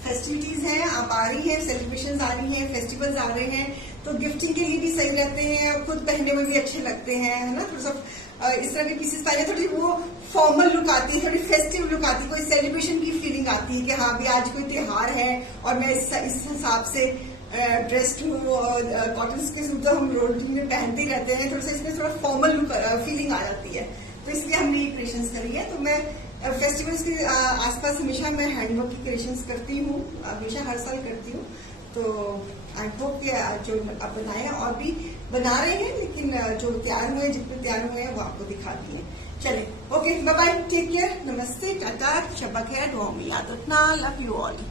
फेस्टिविटीज हैं, आप आ रही हैं, सेलिब्रेशंस आ रही हैं, फेस्टिवल्स आ रहे हैं, तो गिफ्टिंग के लिए भी सही रहते हैं और खुद पहनने में भी अच्छे लगते हैं, है ना। थोड़ा सा इस तरह के पीसेस पहने थोड़ी वो फॉर्मल लुक आती है, थोड़ी फेस्टिव लुक आती है, कोई सेलिब्रेशन की फीलिंग आती है कि हाँ भी आज कोई त्योहार है और मैं इस हिसाब से ड्रेस्ड हूँ। कॉटन के सूट तो हम रोटीन में पहनते ही रहते हैं, थोड़ा सा इसमें थोड़ा फॉर्मल लुक फीलिंग आ जाती है, तो इसलिए हमने ये क्रिएशंस करी है। तो मैं फेस्टिवल्स के आसपास हमेशा मैं हैंडवर्क की क्रिएशंस करती हूँ, हमेशा हर साल करती हूँ। तो आई होप कि जो आप बनाए और भी बना रहे हैं, लेकिन जो तैयार हुए, जितने तैयार हुए हैं वो आपको दिखा दिए। चले, okay, bye bye, take care, नमस्ते, टाटा, शब्बा खैर, दुआ में याद रखना, लव यू ऑल।